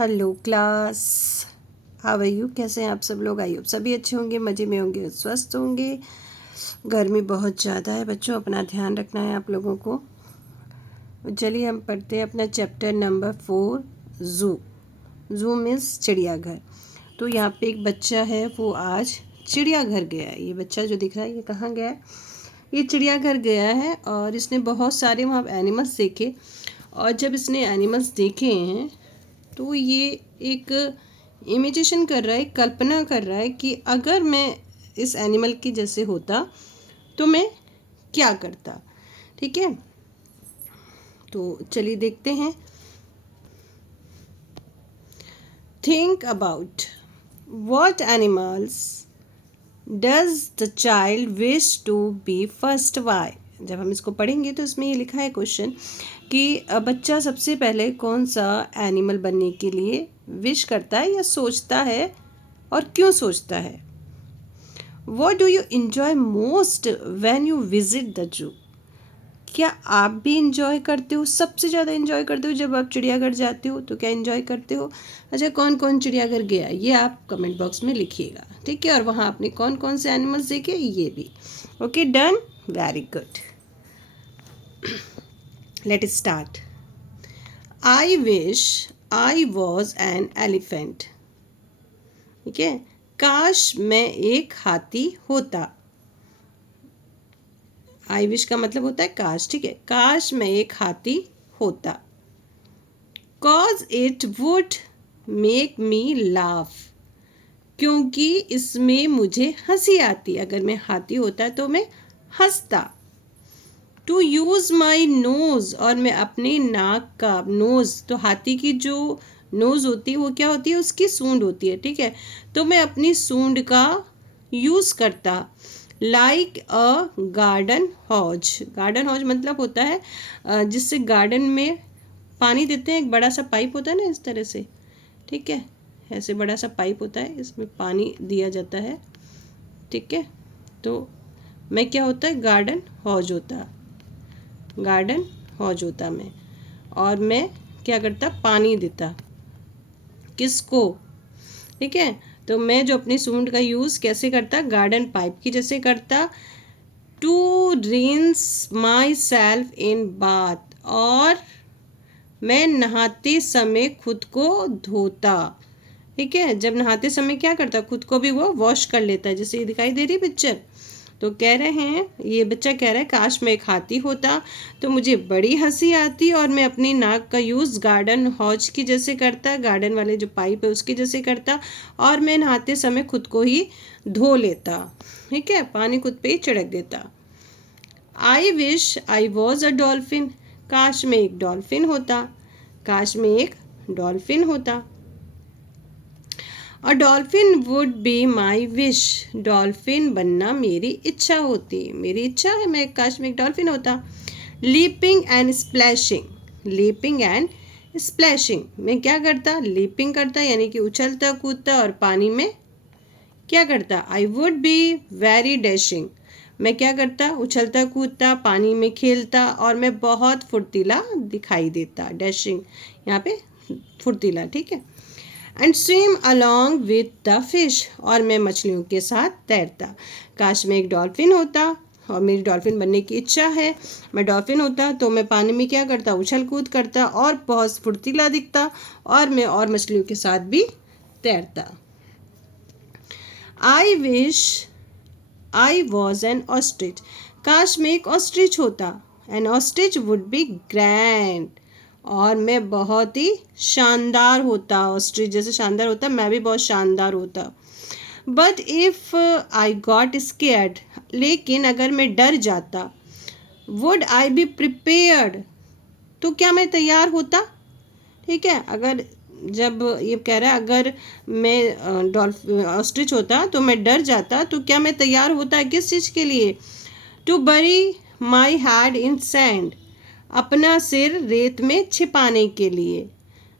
Hello class, how are you? कैसे हैं आप सब लोग? आई होप सभी अच्छे होंगे, मज़े में होंगे, स्वस्थ होंगे। गर्मी बहुत ज़्यादा है बच्चों, अपना ध्यान रखना है आप लोगों को। चलिए हम पढ़ते हैं अपना chapter number 4, zoo. Zoo means चिड़ियाघर। तो यहाँ पे एक बच्चा है, वो आज चिड़ियाघर गया है। ये बच्चा जो दिख रहा है ये कहाँ गया है? ये चिड़ियाघर गया है और इसने बहुत सारे वहाँ एनिमल्स देखे। और जब इसने एनिमल्स देखे हैं तो ये एक इमेजिनेशन कर रहा है, कल्पना कर रहा है कि अगर मैं इस एनिमल की जैसे होता तो मैं क्या करता। ठीक है, तो चलिए देखते हैं। Think about what animals does the child wish to be first, why. जब हम इसको पढ़ेंगे तो इसमें ये लिखा है क्वेश्चन कि बच्चा सबसे पहले कौन सा एनिमल बनने के लिए विश करता है या सोचता है और क्यों सोचता है। What do you enjoy most when you visit the zoo? क्या आप भी इंजॉय करते हो, सबसे ज़्यादा इंजॉय करते हो जब आप चिड़ियाघर जाते हो? तो क्या इंजॉय करते हो? अच्छा, कौन कौन चिड़ियाघर गया ये आप कमेंट बॉक्स में लिखिएगा, ठीक है। और वहाँ आपने कौन कौन से एनिमल्स देखे ये भी। Okay, done, very good. Let it start. I wish I was an elephant. ठीक है, काश मैं एक हाथी होता। आई विश का मतलब होता है काश, ठीक है। काश मैं एक हाथी होता। Cause it would make me laugh, क्योंकि इसमें मुझे हंसी आती। अगर मैं हाथी होता तो मैं हंसता। टू यूज़ माई नोज, और मैं अपने नाक का, नोज तो हाथी की जो नोज होती है वो क्या होती है? उसकी सूंड होती है, ठीक है। तो मैं अपनी सूंड का यूज़ करता। Like a garden hose. Garden hose मतलब होता है जिससे गार्डन में पानी देते हैं। एक बड़ा सा पाइप होता है ना, इस तरह से, ठीक है। ऐसे बड़ा सा पाइप होता है, इसमें पानी दिया जाता है, ठीक है। तो मैं क्या होता है? गार्डन हॉज होता। गार्डन हॉज होता मैं, और मैं क्या करता? पानी देता। किसको? ठीक है, तो मैं जो अपनी सूंड का यूज़ कैसे करता? गार्डन पाइप की जैसे करता। To rinse myself in bath, और मैं नहाते समय खुद को धोता। ठीक है, जब नहाते समय क्या करता? खुद को भी वो वॉश कर लेता है, जैसे ये दिखाई दे रही पिक्चर। तो कह रहे हैं, ये बच्चा कह रहा है काश मैं एक हाथी होता तो मुझे बड़ी हंसी आती और मैं अपनी नाक का यूज़ गार्डन हॉज की जैसे करता, गार्डन वाले जो पाइप है उसकी जैसे करता, और मैं नहाते समय खुद को ही धो लेता। ठीक है, पानी खुद पे ही छिड़क देता। I wish I was a dolphin. काश मैं एक डॉल्फिन होता। काश मैं एक डॉल्फिन होता। A dolphin would be my wish. Dolphin बनना मेरी इच्छा होती। मेरी इच्छा है मैं काश में एक डॉल्फिन होता। Leaping and splashing. Leaping and splashing, मैं क्या करता? लीपिंग करता यानी कि उछलता कूदता, और पानी में क्या करता? I would be very dashing. मैं क्या करता? उछलता कूदता, पानी में खेलता, और मैं बहुत फुर्तीला दिखाई देता। डैशिंग यहाँ पे फुर्तीला, ठीक है। And swim along with the fish, और मैं मछलियों के साथ तैरता। काश मैं एक डॉल्फिन होता और मेरी डॉल्फिन बनने की इच्छा है। मैं डॉल्फिन होता तो मैं पानी में क्या करता? उछल कूद करता और बहुत फुर्तीला दिखता, और मैं और मछलियों के साथ भी तैरता। I wish I was an ostrich. काश मैं एक ऑस्ट्रिच होता। N ostrich would be grand, और मैं बहुत ही शानदार होता। ऑस्ट्रिच जैसे शानदार होता, मैं भी बहुत शानदार होता। But if I got scared, लेकिन अगर मैं डर जाता, वुड आई बी प्रिपेयर्ड, तो क्या मैं तैयार होता? ठीक है, अगर जब ये कह रहा है अगर मैं ऑस्ट्रिच होता तो मैं डर जाता, तो क्या मैं तैयार होता? किस चीज़ के लिए? To bury my head in sand, अपना सिर रेत में छिपाने के लिए।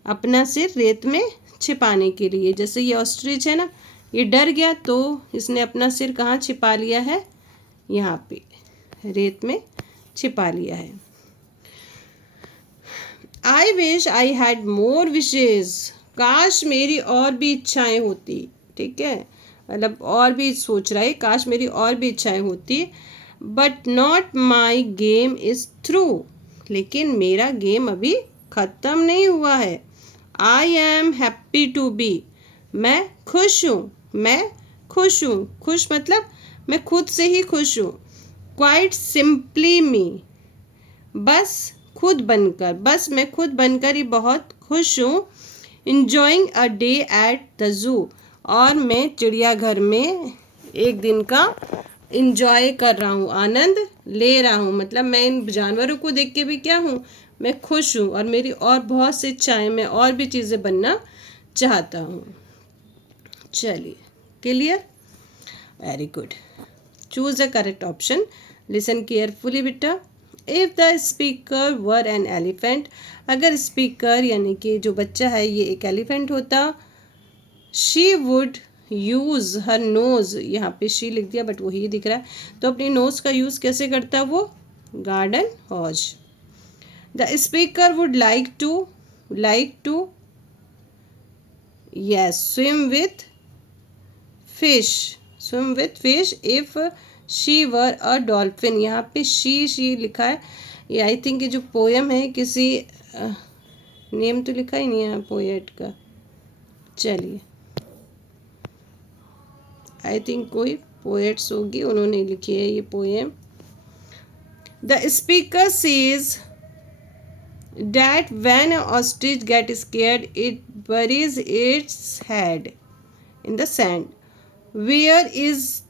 अपना सिर रेत में छिपाने के लिए। जैसे ये ऑस्ट्रिच है ना, ये डर गया तो इसने अपना सिर कहाँ छिपा लिया है? यहाँ पे रेत में छिपा लिया है। I wish I had more wishes. काश मेरी और भी इच्छाएं होती, ठीक है, मतलब और भी सोच रहा है, काश मेरी और भी इच्छाएं होती, but not my game is through, लेकिन मेरा गेम अभी ख़त्म नहीं हुआ है। I am happy to be, मैं खुश हूँ, मैं खुश हूँ, खुश मतलब मैं खुद से ही खुश हूँ। क्वाइट सिंपली मी, बस खुद बनकर, बस मैं खुद बनकर ही बहुत खुश हूँ। Enjoying a day at the zoo, और मैं चिड़ियाघर में एक दिन का इंजॉय कर रहा हूँ, आनंद ले रहा हूँ, मतलब मैं इन जानवरों को देख के भी क्या हूँ, मैं खुश हूँ, और मेरी और बहुत सी इच्छाएं, मैं और भी चीज़ें बनना चाहता हूँ। चलिए, clear, very good. Choose the correct option. Listen carefully बेटा। If the speaker were an elephant, अगर स्पीकर यानी कि जो बच्चा है ये एक एलिफेंट होता, she would use her nose, यहाँ पे शी लिख दिया बट वही दिख रहा है, तो अपनी नोज़ का यूज़ कैसे करता वो, garden hose. The speaker would like to yes swim with fish if she were a dolphin, यहाँ पे शी लिखा है, ये आई थिंक ये जो पोएम है किसी नेम तो लिखा ही नहीं है पोएट का, चलिए आई थिंक कोई पोएट्स होगी, उन्होंने लिखी है ये poem. The speaker says that when an ostrich gets scared it buries its head in the sand. Where is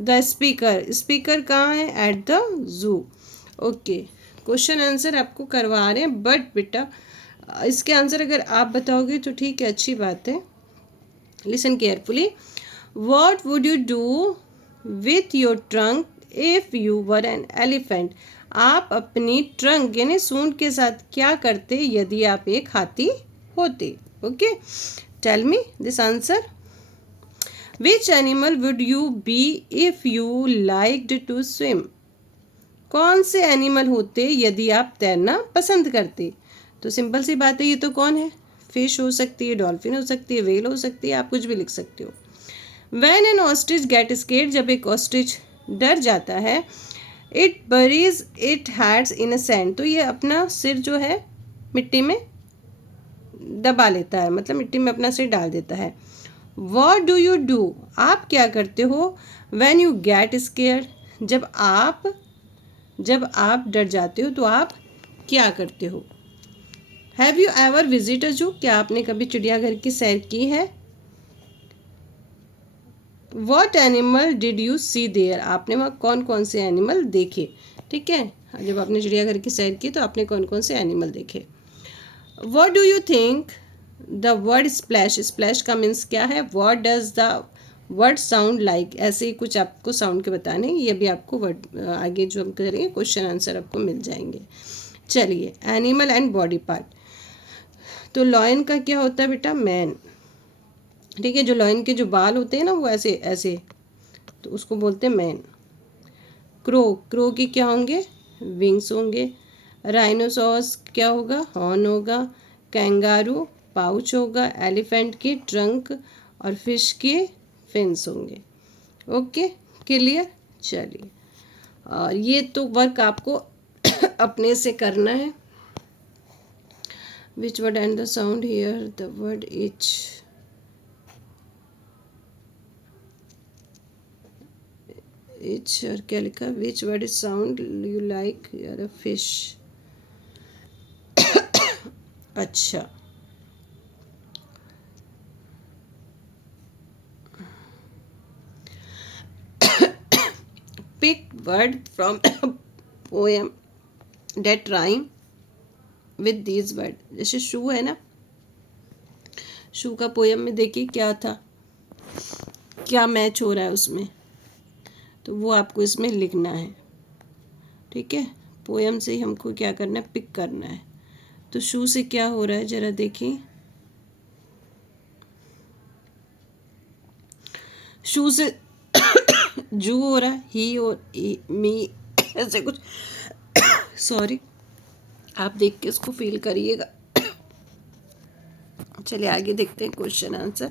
the speaker? Speaker कहाँ है? At the zoo. Okay, question answer आपको करवा रहे हैं, बट बेटा इसके आंसर अगर आप बताओगे तो ठीक है, अच्छी बात है। Listen carefully. What would you do with your trunk if you were an elephant, आप अपनी ट्रंक यानी सूंड के साथ क्या करते यदि आप एक हाथी होते। Okay, tell me this answer. Which animal would you be if you liked to swim, कौन से एनिमल होते यदि आप तैरना पसंद करते। तो सिंपल सी बात है, ये तो कौन है, फिश हो सकती है, डॉल्फिन हो सकती है, वेल हो सकती है, आप कुछ भी लिख सकते हो। When an ostrich get scared, जब एक ऑस्ट्रिच डर जाता है, it buries its heads in a sand, तो ये अपना सिर जो है मिट्टी में दबा लेता है, मतलब मिट्टी में अपना सिर डाल देता है। वॉट डू यू डू, आप क्या करते हो। वैन यू गेट स्केर्ड, जब आप डर जाते हो तो आप क्या करते हो। Have you ever visit a zoo, क्या आपने कभी चिड़ियाघर की सैर की है। What animal did you see there, आपने वहाँ कौन कौन से एनिमल देखे। ठीक है, जब आपने चिड़ियाघर की सैर की तो आपने कौन कौन से एनिमल देखे। What do you think the word splash, splash का मीन्स क्या है। What does the word sound like, ऐसे ही कुछ आपको साउंड के बताने, ये भी आपको वर्ड आगे जो हम करेंगे क्वेश्चन आंसर आपको मिल जाएंगे। चलिए, एनिमल एंड बॉडी पार्ट। तो लॉयन का क्या होता है बेटा, मैन। ठीक है, जो लॉयन के जो बाल होते हैं ना वो ऐसे ऐसे, तो उसको बोलते हैं मैन। क्रो के क्या होंगे, विंग्स होंगे। राइनोसॉर्स क्या होगा, हॉर्न होगा। कैंगारू पाउच होगा। एलिफेंट के ट्रंक, और फिश के फिन्स होंगे। Okay, clear. चलिए, और ये तो वर्क आपको अपने से करना है। Which word and the sound here, the word each, और क्या लिखा, which word is sound you like यार, फिश। अच्छा, pick word from poem that rhyme with these word. जैसे शू है ना, शू का पोएम में देखिए क्या था, क्या मैच हो रहा है उसमें, तो वो आपको इसमें लिखना है। ठीक है, पोएम से ही हमको क्या करना है, पिक करना है। तो शू से क्या हो रहा है जरा देखिए, शू से जू हो रहा है, ही और मी ऐसे कुछ सॉरी, आप देख के इसको फील करिएगा। चलिए आगे देखते हैं क्वेश्चन आंसर।